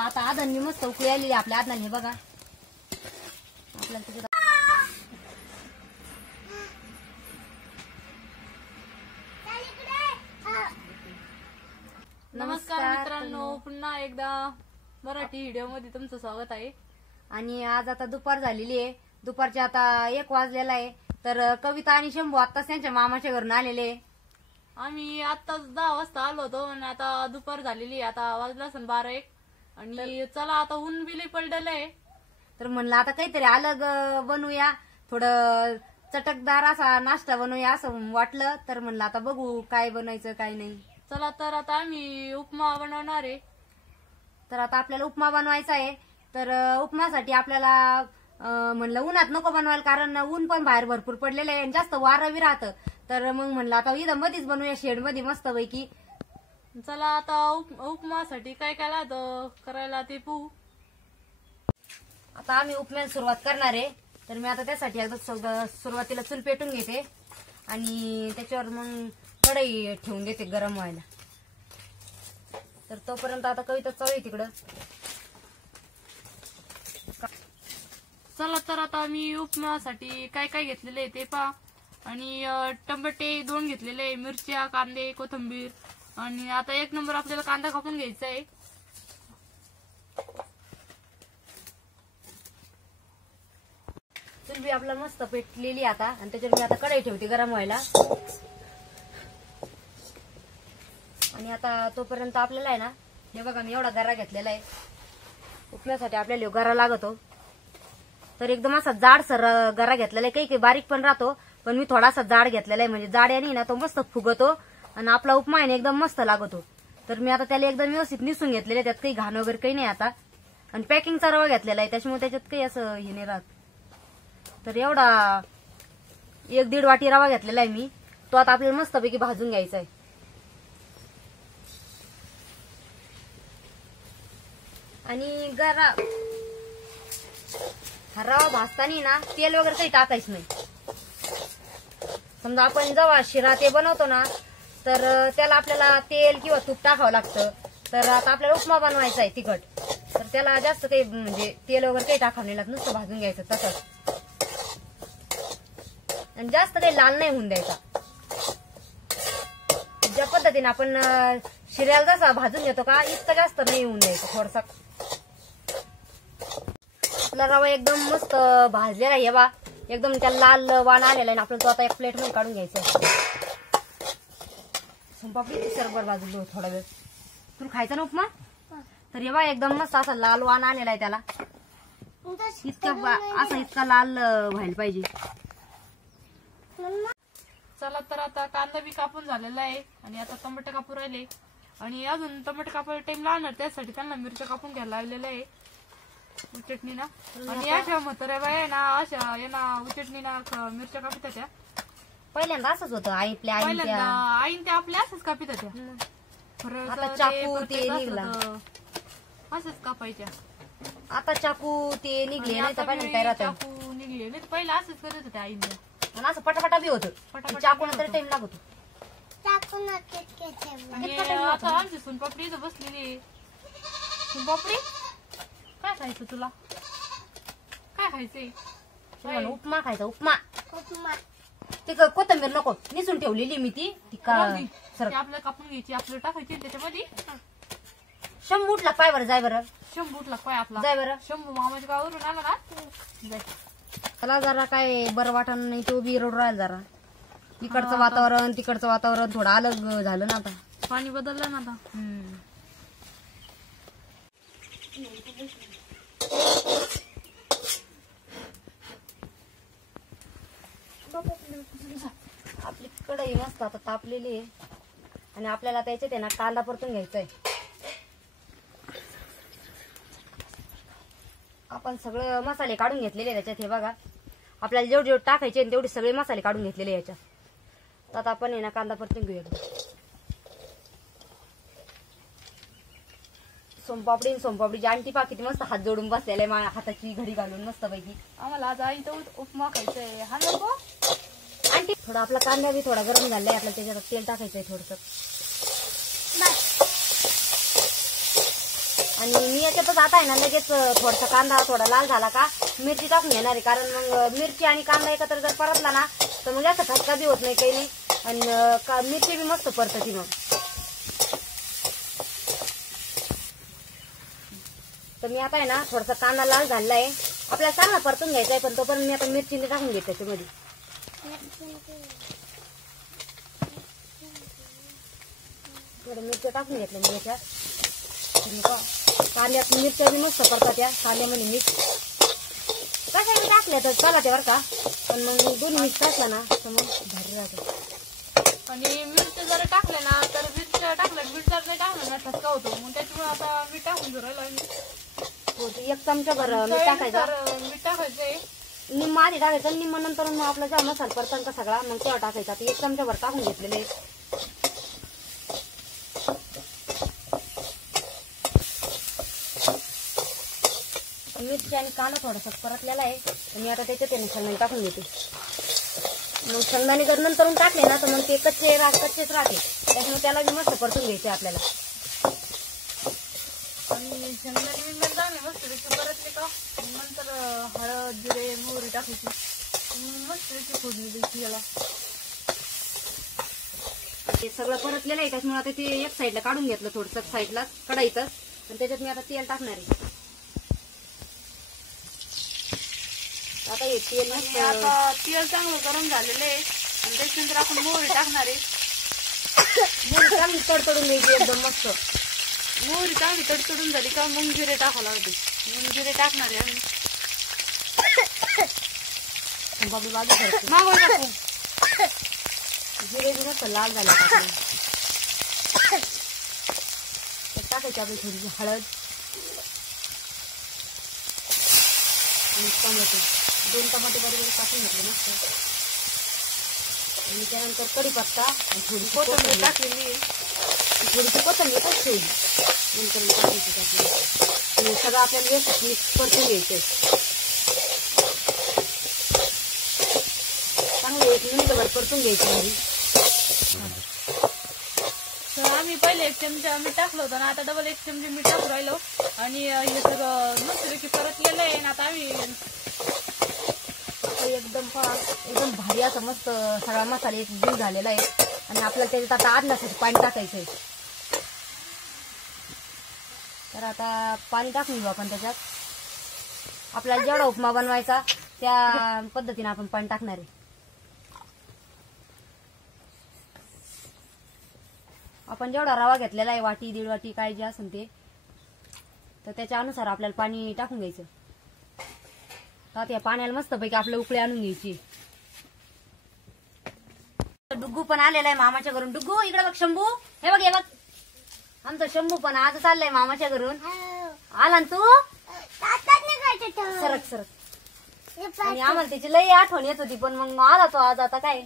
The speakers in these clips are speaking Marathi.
आता आधांनी मस्त उकळी आलेली आपल्या आधांनी बघा आपल्याला नमस्कार मित्रांनो, पुन्हा एकदा मराठी व्हिडिओ मध्ये तुमचं स्वागत आहे. आणि आज आता दुपार झालेली आहे. दुपारचे आता 1 वाजलेला आहे. तर कविता आणि शंभू आत्ताच त्यांच्या मामाच्या घरून आलेले. आम्ही आता 10 वाजता आलो होतो आणि आता दुपार झालेली, आता वाजला असेल 12-1 आणि चला आता ऊन बिले पडलेलं आहे. तर म्हणलं आता काहीतरी अलग बनवूया, थोडं चटकदार असा नाश्ता बनवूया असं वाटलं. तर म्हणलं आता बघू काय बनायचं काय नाही. चला तर आता आम्ही उपमा बनवणार आहे. तर आता आपल्याला उपमा बनवायचा आहे. तर उपमासाठी आपल्याला म्हणलं उन्हात नको बनवायला, कारण ऊन पण बाहेर भरपूर पडलेलं आहे आणि जास्त वारं बी राहतं. तर मग म्हणलं आता इथं मध्येच बनवूया, शेड मध्ये मस्त पैकी. चला आता उपमासाठी काय काय लागतं करायला ते पाहू. आता आम्ही उपम्याला सुरुवात करणार आहे. तर मी आता त्यासाठी एकदा सुरुवातीला चूल पेटून घेते आणि त्याच्यावर मग कढई ठेवून देते गरम व्हायला. तर तोपर्यंत आता कविता चालू आहे तिकडं. चला तर आता मी उपमासाठी काय काय घेतलेले ते पहा. आणि टमाटे 2 घेतलेले, मिरच्या, कांदे, कोथिंबीर आणि आता 1 नंबर आपल्याला कांदा कापून घ्यायचा आहे. चूल बी आपला मस्त पेटलेली आता आणि त्याच्यावर मी आता कढई ठेवते गरम व्हायला. आणि आता तोपर्यंत आपल्याला आहे ना, हे बघा मी एवढा गरा घेतलेला आहे. उपम्यासाठी आपल्याला गरा लागतो. तर एकदम असा जाडसर गरा घेतलेला आहे. काही काही बारीक पण राहतो, पण मी थोडासा जाड घेतलेला आहे. म्हणजे जाड याने ना तो मस्त फुगतो आणि आपला उपमा आहे एकदम मस्त लागतो. तर मी आता त्याला एकदम व्यवस्थित निसून घेतलेले, त्यात काही घाण वगैरे काही नाही आता. आणि पॅकिंगचा रवा घेतलेला आहे, त्याच्यामुळे त्याच्यात काही असं हे नाही राहत. तर एवढा 1-1.5 वाटी रवा घेतलेला आहे मी. तो आता आपल्याला मस्तपैकी भाजून घ्यायचा आहे. आणि गरा हा रवा भाजताना ना तेल वगैरे काही टाकायचं नाही. समजा आपण जेव्हा शिरा ते बनवतो ना, तर त्याला आपल्याला तेल किंवा तूप टाकावं लागतं. तर आता आपल्याला उपमा बनवायचा आहे तिखट, तर त्याला जास्त काही म्हणजे तेल वगैरे काही टाकावं नाही लागत, नुसतं भाजून घ्यायचं तसंच. आणि जास्त काही लाल नाही होऊन द्यायचा. ज्या पद्धतीने आपण शिऱ्याला जसा भाजून घेतो का, इतकं जास्त नाही होऊन द्यायचं. थोडसा आपला रवा एकदम मस्त भाजलेला आहे बा, एकदम त्याला लाल वाण आलेला आहे. आपल्याला तो आता एक प्लेट मध्ये काढून घ्यायचा. सोनपापडी सरभर भाजून थोडा वेळ. तुला खायचा ना उपमा? तर हे बा एकदम मस्त असा लाल वाण आलेला आहे त्याला. इतका लाल व्हायला पाहिजे. चला तर आता कांदा बी कापून झालेला आहे आणि आता टमाटे कापून राहिले. आणि अजून टमाटे कापायला टाइम लागणार, त्यासाठी त्यांना मिरच्या कापून घ्यायला लावलेल्या आहे उचटणीना. आणि अशा म्हाताऱ्या बाया ना अशा यांना उचटणीना मिरच्या कापित होत्या. पहिल्यांदा असंच होतं पहिल्यांदा आईन ते आपल्या असंच कापित होत्या. चाकू ते निघला, असंच कापायच्या. आता चाकू ते निघले नाही तर पहिल्यांदा चाकू निघले नाही, पहिला असंच करत होत्या आईन. आणि असं पटापटा बी होतं, चाकू नंतर टाइम लागतो. आता आमची सोनपापडी इथं बसलेली. सोनपापडी काय खायचं तुला? काय खायचंय? उपमा खायचा. उपमा ते कोथिंबीर नको, निसून ठेवलेली मी ती आपल्याला कापून घ्यायची, आपल्याला टाकायची त्याच्यामध्ये. शंभू उठला पाय बरं, जाय बरं. शंभू उठला पाय आपला, जाय बरं. शंभू मामाच्या गावावरून आला ना. त्याला जरा काय बरं वाटत नाही, तो बी रोड राहिला जरा. इकडचं वातावरण तिकडचं वातावरण थोडं अलग झालं ना आता. पाणी बदललं ना आता. आपली कढई मस्त आता तापलेली आहे आणि आपल्याला त्याच्यात आहे ना कांदा परतून घ्यायचा आहे. आपण सगळे मसाले काढून घेतलेले त्याच्यात. हे बघा आपल्याला जेवढे टाकायचे तेवढे सगळे मसाले काढून घेतलेले याच्यात. तर आता आपण आहे ना कांदा परतून घेऊया. सोमपापडीची आंटी पा किती मस्त हात जोडून बसलेला आहे, हाताची घडी घालून मस्त पैकी. आम्हाला आज आई तर उपमा खायचंय. हा नको आंटी. थोडा आपला कांदा बी थोडा गरम झालाय, आपल्याला त्याच्यात तेल टाकायचंय थोडस. आणि मी याच्यातच आता आहे ना लगेच थोडासा कांदा थोडा लाल झाला का मिरची टाकून घेणार आहे, कारण मग मिरची आणि कांदा एकत्र जर परतला ना तर मग जास्त खटका बी होत नाही काही नाही, आणि मिरची बी मस्त परतती मग. तर मी आता आहे ना थोडासा कांदा लाल झालेला आहे, आपल्याला चांगला परतून घ्यायचा आहे, पण तोपर्यंत मी आता मिरचीने टाकून घेते त्याच्यामध्ये. थोडं मिरच्या टाकून घेतल्या मी याच्यात. कांद्यात मिरच्या बी मस्त परतात या कांद्यामध्ये मिक्स कशाने टाकल्या तर चला ते बरं का, पण मग दोन्ही मिक्स टाकला ना तर मग भारी राहते. आणि मिरच्या जर टाकल्या ना तर मिरच्या टाकल्या मिरच्या नाही टाकलं ना ठसका होतो, मग त्याच्यामुळे आता मीठ टाकून घेऊ राहिलो. हो ते 1 चमचा भर मीठ टाकायचं, मीठ टाकायचंय निम्म आधी टाकायचं, निम्म नंतर मग आपला जेव्हा मसाला परतन का सगळा मग तेव्हा टाकायचा. आता 1 चमचा भर टाकून घेतलेले. मिरची आणि कांदा थोडासा परतलेला आहे, मी आता त्याच्यात शेंगदाणे टाकून घेते. मग शेंगदाणे जर नंतरून टाकले ना तर मग ते कच्चेच राहते, त्याच्यामुळे त्याला बी मस्त परतून घ्यायचे आपल्याला. आणि शेंगदाणे बिंगदाणे चांगले मस्त परतले का नंतर हळद जिरे मोहरी टाकायची, मस्त फोडणी द्यायची याला. ते सगळं परतलेलं आहे, त्याच्यामुळे आता ते एक साईडला काढून घेतलं थोडंसं साईडला कढईतच, आणि त्याच्यात मी आता तेल टाकणार आहे. आता हे तेल आता तेल चांगलं गरम झालेलं आहे आणि त्याच्यानंतर आपण मोहरी टाकणार आहे. मोहरी चांगली तडतडून द्यायची एकदम मस्त. मोहरी चांगली तडतडून झाली का मग जिरे टाकावं लागते, मग जिरे टाकणार आहे आम्ही. मागवलं टाकू जिरे बी मस्त लाल झाले टाकायची आपली थोडीशी हळद आणि टमाटे, 2 टमाटे बरोबर टाकून घेतले मस्त. आणि त्यानंतर कढीपत्ता आणि थोडी कोथिंबीर टाकलेली, थोडीशी कोथिंबीर पण ठेवली नंतर टाकायची टाकली. आणि सगळं आपल्याला व्यवस्थित मिक्स परतून घ्यायचं. चांगलं 1 मिनिटभर परतून घ्यायचं म्हणजे. तर आम्ही पहिले 1 चमचा मीठ टाकलं होतं ना, आता डबल 1 चमचा मीठ टाकून राहिलो. आणि हे सगळं मस्तपैकी परतलेलं आहे. आता आम्ही एकदम भारी असं मस्त सगळा मसाला एक जीव झालेला आहे, आणि आपल्याला त्याच्यात आता आदल्यासाठी पाणी टाकायचंय. तर आता पाणी टाकून घेऊ आपण त्याच्यात. आपल्याला जेवढा उपमा बनवायचा त्या पद्धतीने आपण पाणी टाकणार आहे. आपण जेवढा रवा घेतलेला आहे, वाटी 1.5 वाटी काय जे असेल ते, तर त्याच्या अनुसार आपल्याला पाणी टाकून घ्यायचं. तर या पाण्याला मस्तपैकी आपल्या उकळी आणून घ्यायची. डुग्गू पण आलेला आहे मामाच्या घरून. डुग्गू इकडे बघ, शंभू हे बघ, हे बघ आमचा शंभू पण आज चाललाय मामाच्या घरून. आला ना तू, सरक सरक. आणि आम्हाला त्याची लई आठवण येत होती, पण मग आला तो आज. आता काय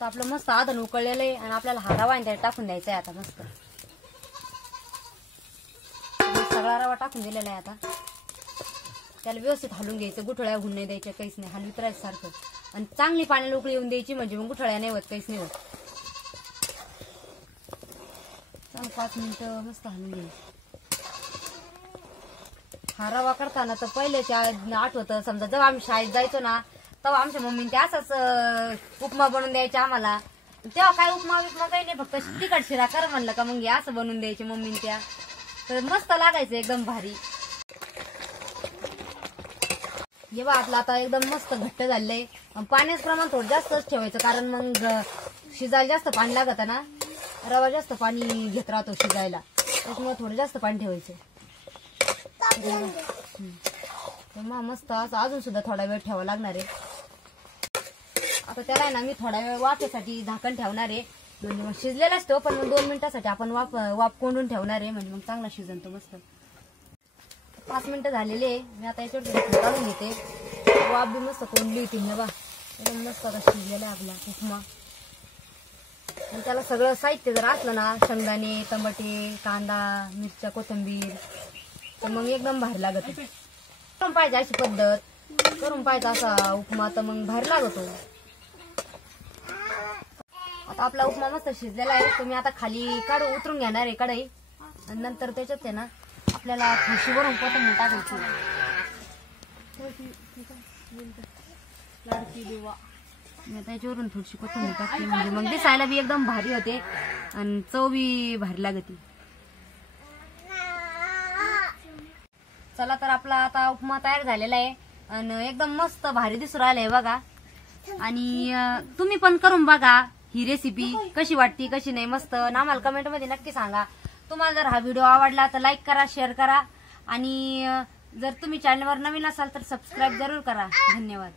तर आपलं मस्त आधन उकळलेलं आहे, आणि आपल्याला हा रवा त्याला टाकून द्यायचा आहे आता मस्त. सगळा रवा टाकून दिलेला आहे. आता त्याला व्यवस्थित हलवून घ्यायचं, गुठळ्या होऊन नाही द्यायच्या, काहीच नाही, हलवीत राहायचं सारखं. आणि चांगली पाण्याला उकळी येऊन द्यायची, म्हणजे मग गुठळ्या नाही होत, काहीच नाही होत. 5 मिनिटं मस्त हलवून घ्यायचं. हा रवा करताना तर पहिल्याच्या आठवतं, समजा जेव्हा आम्ही शाळेत जायचो ना तेव्हा आमच्या मम्मीने ते असाच उपमा बनवून द्यायचा आम्हाला. तेव्हा काय उपमा काही नाही, फक्त तिखट शिरा कर म्हणलं का मग असं बनवून द्यायचे मम्मीने त्या. तर मस्त लागायचं एकदम भारी. हे बघ आपलं आता एकदम मस्त घट्ट झालंय. पाण्याचं प्रमाण थोडं जास्तच ठेवायचं, कारण मग शिजायला जास्त पाणी लागत ना, रवा जास्त पाणी घेत राहतो शिजायला, त्याच्यामुळे थोडं जास्त पाणी ठेवायचं. मग मस्त असं अजून सुद्धा थोडा वेळ ठेवावा लागणार आहे. आता त्याला आहे ना मी थोडा वेळ वाफेसाठी झाकण ठेवणार आहे, म्हणजे मग शिजलेला असतो, पण मग 2 मिनिटासाठी आपण वाफ कोंडून ठेवणार आहे, म्हणजे मग चांगला शिजन तो मस्त. 5 मिनिटं झालेली आहे. मी आता याच्यावर काढून घेते. वाफ बी मस्त कोंडली होती ना बा, एकदम मस्त आता शिजलेला आहे आपला उपमा. आणि त्याला सगळं साहित्य जर असलं ना, शेंगदाणे, टमाटे, कांदा, मिरच्या, कोथिंबीर, तर मग एकदम भारी लागत. करून पाहिजे अशी पद्धत, करून पाहिजे असा उपमा, तर मग भारी लागतो. आता आपला उपमा मस्त शिजलेला आहे. तुम्ही आता खाली काढू उतरून घेणार आहे कढई, आणि नंतर त्याच्यात आहे ना आपल्याला थोडीशीवरून कोथिंबीर टाकायची. लाडकी देवा. मी त्याच्यावरून थोडीशी कोथिंबीर टाकते म्हणजे मग दिसायला बी एकदम भारी होते आणि चव बी भारी लागते. चला तर आपला आता उपमा तयार झालेला आहे आणि एकदम मस्त भारी दिसून राहिलाय बघा. आणि तुम्ही पण करून बघा ही रेसिपी कशी वाटती कशी नाही मस्त ना आम्हाला कमेंट मध्ये नक्की सांगा. तुम्हाला जर हा व्हिडिओ आवडला तर लाईक करा, शेअर करा आणि जर तुम्ही चॅनलवर नवीन असाल तर सबस्क्राईब जरूर करा. धन्यवाद.